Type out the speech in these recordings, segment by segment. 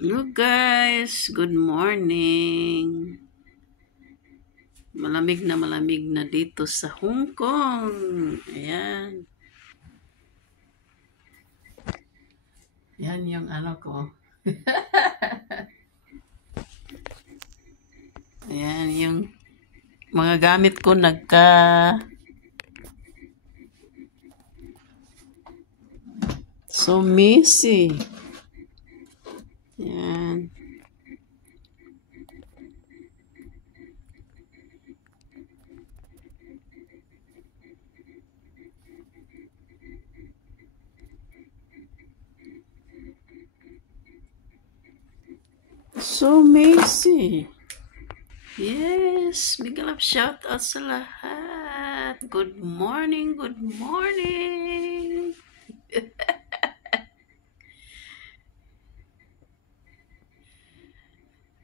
Hello guys, good morning. Malamig na dito sa Hong Kong. Ayan. Yan yung ano ko. Ayan yung mga gamit ko so messy. Ayan. So messy. Yes, big love shout out sa lahat. Good morning, good morning.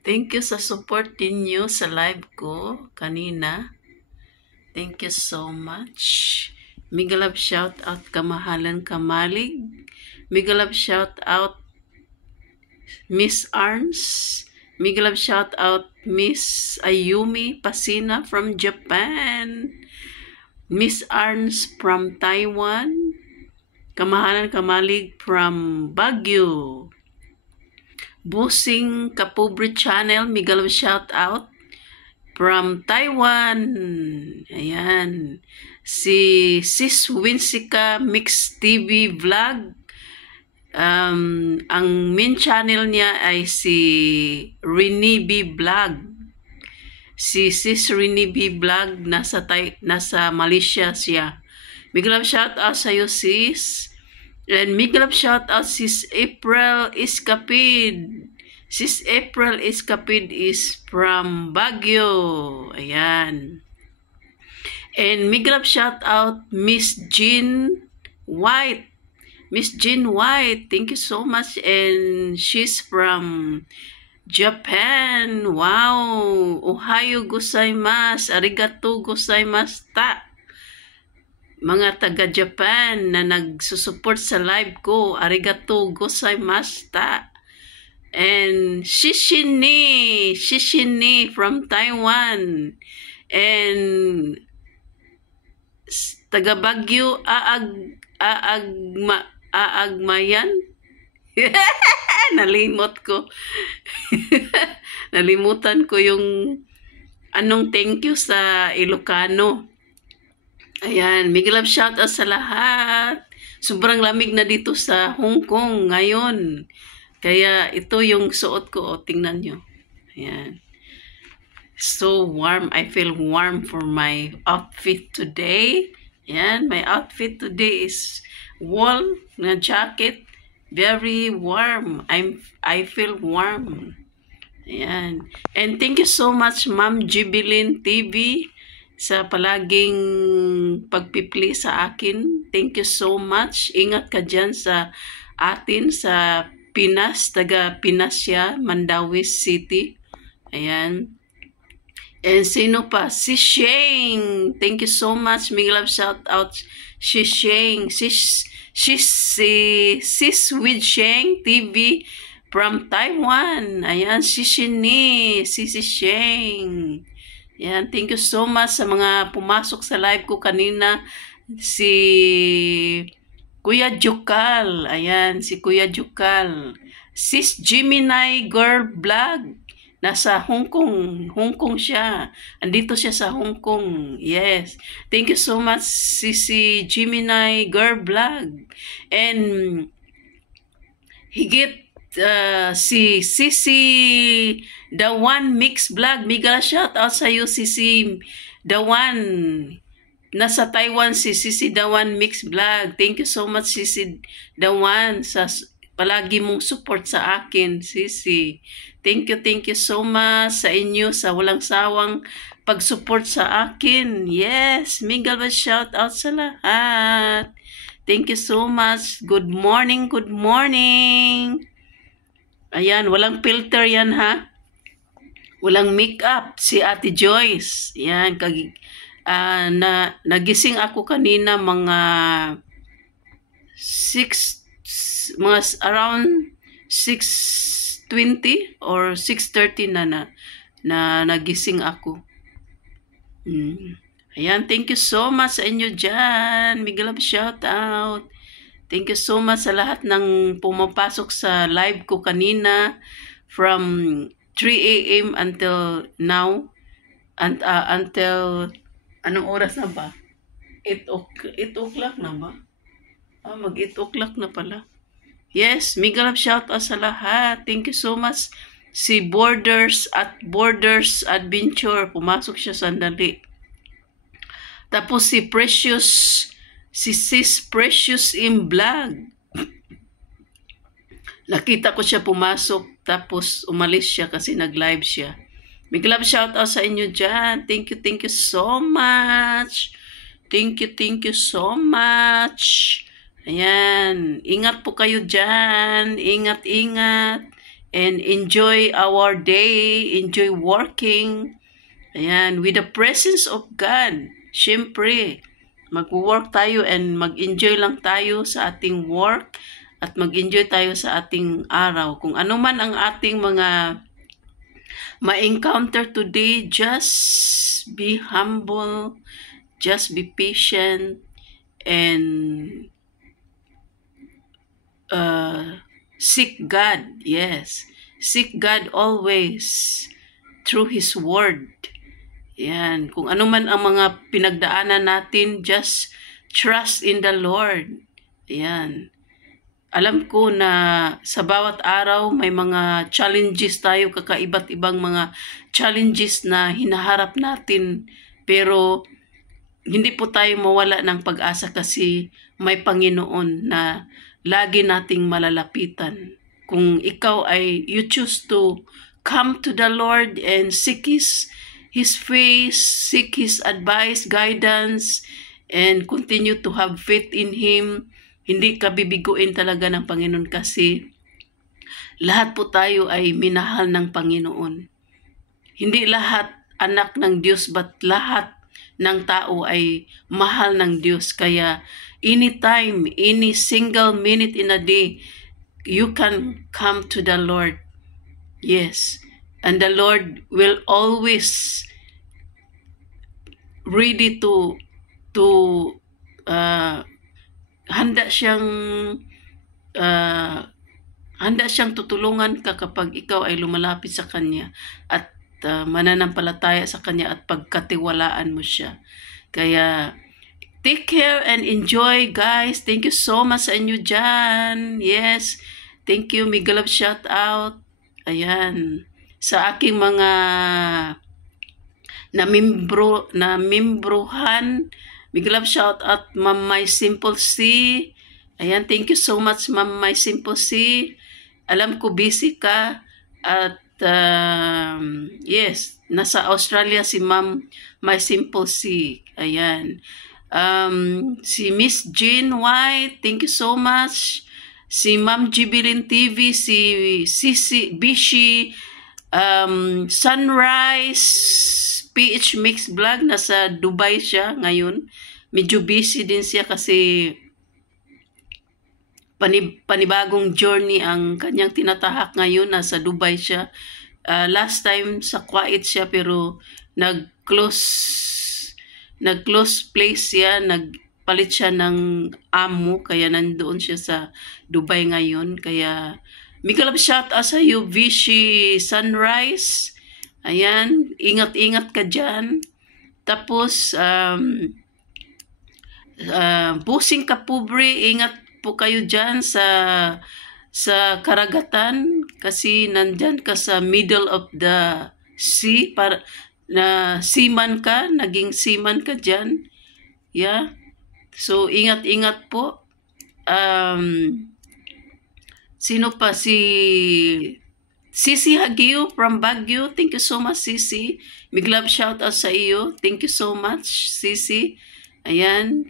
Thank you sa support ninyo sa live ko kanina. Thank you so much. Mega love shout out Kamahalan Kamalig. Mega love shout out Miss Arms. Mega love shout out Miss Ayumi Pasina from Japan. Miss Arms from Taiwan. Kamahalan Kamalig from Baguio. Busing Kapobre Channel. Mega love shout out from Taiwan. Ayan. Si Sis Winsika Mix TV Vlog. Ang main channel niya ay si Rini B Vlog. Si Sis Rini B Vlog nasa Malaysia siya. Big love shout out sa iyo sis. And big love shout out sis April Escapid. Sis April Escapid is from Baguio. Ayan. And big love shout out Miss Jean White. Miss Jean White, thank you so much. And she's from Japan. Wow. Ohayo gozaimasu. Arigatou gozaimasu ta. Mga taga-Japan na nagsusupport sa live ko. Arigatou gozaimasu ta. And Shishini from Taiwan. And taga Baguio, Aagmayan. Nalimot ko. Nalimutan ko yung anong thank you sa Ilocano. Ayan, big love shout out sa lahat. Sobrang lamig na dito sa Hong Kong ngayon. Kaya ito yung suot ko. O, tingnan nyo. Ayan. So warm. I feel warm for my outfit today. Ayan, my outfit today is wool na jacket. Very warm. I feel warm. Ayan. And thank you so much, Ma'am Jubilin TV, sa palaging pagpipli sa akin. Thank you so much. Ingat ka dyan sa atin, sa Pinas. Taga Pinas siya, Mandawi City. Ayan. And sino pa? Si Shane. Thank you so much. Big love shout out si Shane. Sis with Shane TV from Taiwan. Ayan, si Shini. Si Shane. Ayan, thank you so much sa mga pumasok sa live ko kanina. Si Kuya Jukal. Ayan, si Kuya Jukal. Sis Gemini Girl Vlog. Nasa Hong Kong. Hong Kong siya. Andito siya sa Hong Kong. Yes. Thank you so much, si Gemini Girl Vlog. And higit si Sisi The One Mix Vlog. Mega shout out sa iyo, Sisi The One. Nasa Taiwan si Sisi The One Mix Vlog. Thank you so much, Sisi The One, sa palagi mong support sa akin, Sisi. Thank you so much sa inyo, sa walang sawang pag-support sa akin. Yes, mega shout out sa lahat. Thank you so much. Good morning, good morning. Ayan, walang filter yan ha. Walang makeup si Ate Joyce. Ayan, nagising ako kanina mga around 6 6:20 or 6:30 na nagising ako. Ayan, thank you so much sa inyo dyan. Big love shout out. Thank you so much sa lahat ng pumapasok sa live ko kanina from 3 a.m. until now. And until, anong oras na ba? 8 o'clock na ba? Mag 8 o'clock na pala. Yes, mega love shout out sa lahat. Thank you so much. Si Borders Adventure, pumasok siya sandali. Tapos si Sis Precious in Vlog. Nakita ko siya pumasok, tapos umalis siya kasi nag-live siya. Mega love shout out sa inyo dyan. Thank you so much. Thank you so much. Ayan, ingat po kayo dyan. Ingat. And enjoy our day. Enjoy working. Ayan, with the presence of God. Siyempre, mag-work tayo and mag-enjoy lang tayo sa ating work at mag-enjoy tayo sa ating araw. Kung ano man ang ating mga ma-encounter today, just be humble, just be patient, and seek God. Yes, seek God always through His Word. Yan, kung ano man ang mga pinagdaanan natin, just trust in the Lord. Yan. Alam ko na sa bawat araw may mga challenges tayo, kakaiba't ibang mga challenges na hinaharap natin, pero hindi po tayo mawala ng pag-asa kasi may Panginoon na lagi nating malalapitan. Kung ikaw ay you choose to come to the Lord and seek His face, seek His advice, guidance, and continue to have faith in Him, hindi ka bibiguin talaga ng Panginoon kasi lahat po tayo ay minahal ng Panginoon. Hindi lahat anak ng Diyos, but lahat ng tao ay mahal ng Diyos. Kaya anytime, any single minute in a day, you can come to the Lord. Yes. And the Lord will always ready to handa siyang tutulungan ka kapag ikaw ay lumalapit sa Kanya at mananampalataya sa Kanya at pagkatiwalaan mo siya. Kaya take care and enjoy, guys. Thank you so much sa inyo dyan. Yes. Thank you. Mega love shout out. Ayan. Sa aking mga membrohan, mega love shout out, Ma'am My Simple C. Ayan, thank you so much, Ma'am My Simple C. Alam ko busy ka at yes, nasa Australia si Ma'am My Simple C. Ayan. Si Miss Jean White, thank you so much. Si Ma'am Jibilin TV, si Sisi Bishi, Sunrise PH Mix Vlog, nasa Dubai siya ngayon. Medyo busy din siya kasi panibagong journey ang kanyang tinatahak ngayon. Nasa Dubai siya. Last time sa Kuwait siya pero nag-close place siya, nagpalit siya ng amo kaya nandoon siya sa Dubai ngayon. Kaya mega love shout out sa iyo, Vichy Sunrise. Ayan, ingat-ingat ka dyan. Tapos, Busing Kapobre, ingat po kayo dyan sa karagatan kasi nandyan ka sa middle of the sea, para na seaman ka, naging seaman ka dyan. Yeah. So, ingat-ingat po. Sino pa? Si Sisi Hagio from Baguio. Thank you so much, Sisi. Big love shout out sa iyo. Thank you so much, Sisi. Ayan.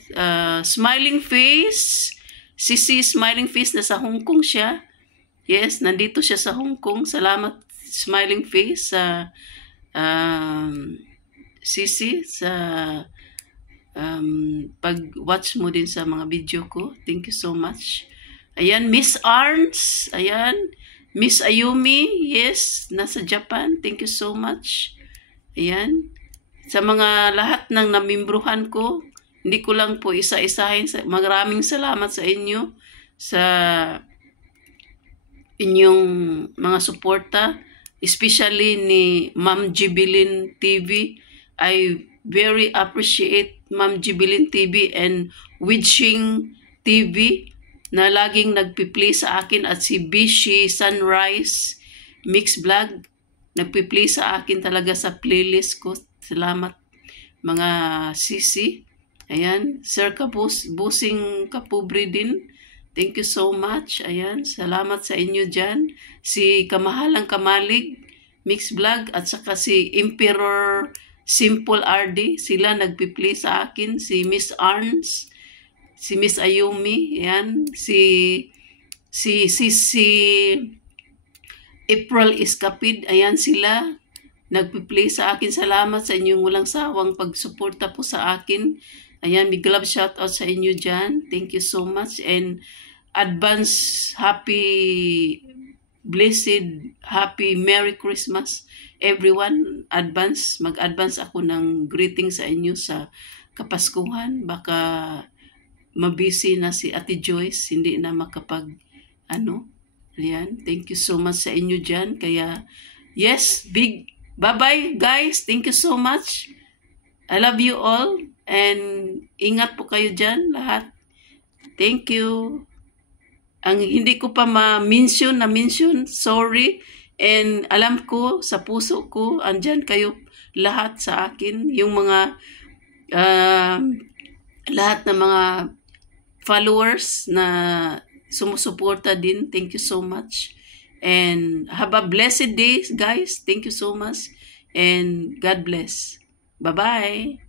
Smiling Face. Sisi Smiling Face. Nasa Hong Kong siya. Yes, nandito siya sa Hong Kong. Salamat, Smiling Face. Sisi, sa pag-watch mo din sa mga video ko. Thank you so much. Ayan, Miss Arns. Ayan. Miss Ayumi, yes, nasa Japan. Thank you so much. Ayan. Sa mga lahat ng namimbruhan ko, hindi ko lang po isa-isahin. Maraming salamat sa inyo sa inyong mga suporta, especially ni Ma'am Jibilin TV. I very appreciate Ma'am Jibilin TV and Witching TV na laging nagpi-play sa akin, at si Bishi Sunrise Mix Vlog nagpi-play sa akin talaga sa playlist ko. Salamat mga sisi. Ayan, Sir Busing Kapobre din. Thank you so much. Ayan, salamat sa inyo dyan. Si Kamahalang Kamalig Mix Vlog at saka si Emperor Simple RD, sila nagpi-play sa akin. Si Miss Arns, si Miss Ayumi, ayan, si April Escapid, ayan sila nagpi-play sa akin. Salamat sa inyong walang sawang pagsuporta po sa akin. Ayan, big love shout out sa inyo dyan. Thank you so much, and advance happy blessed happy Merry Christmas everyone. Mag-advance ako ng greeting sa inyo sa Kapaskuhan. Baka mabisi na si Ate Joyce, hindi na makapag ayan, thank you so much sa inyo dyan. Kaya yes, big bye-bye guys, thank you so much. I love you all, and ingat po kayo dyan lahat. Thank you. Ang hindi ko pa ma-mention, sorry. And alam ko, sa puso ko, andyan kayo lahat sa akin. Yung mga, lahat ng mga followers na sumusuporta din. Thank you so much. And have a blessed day, guys. Thank you so much. And God bless. Bye-bye.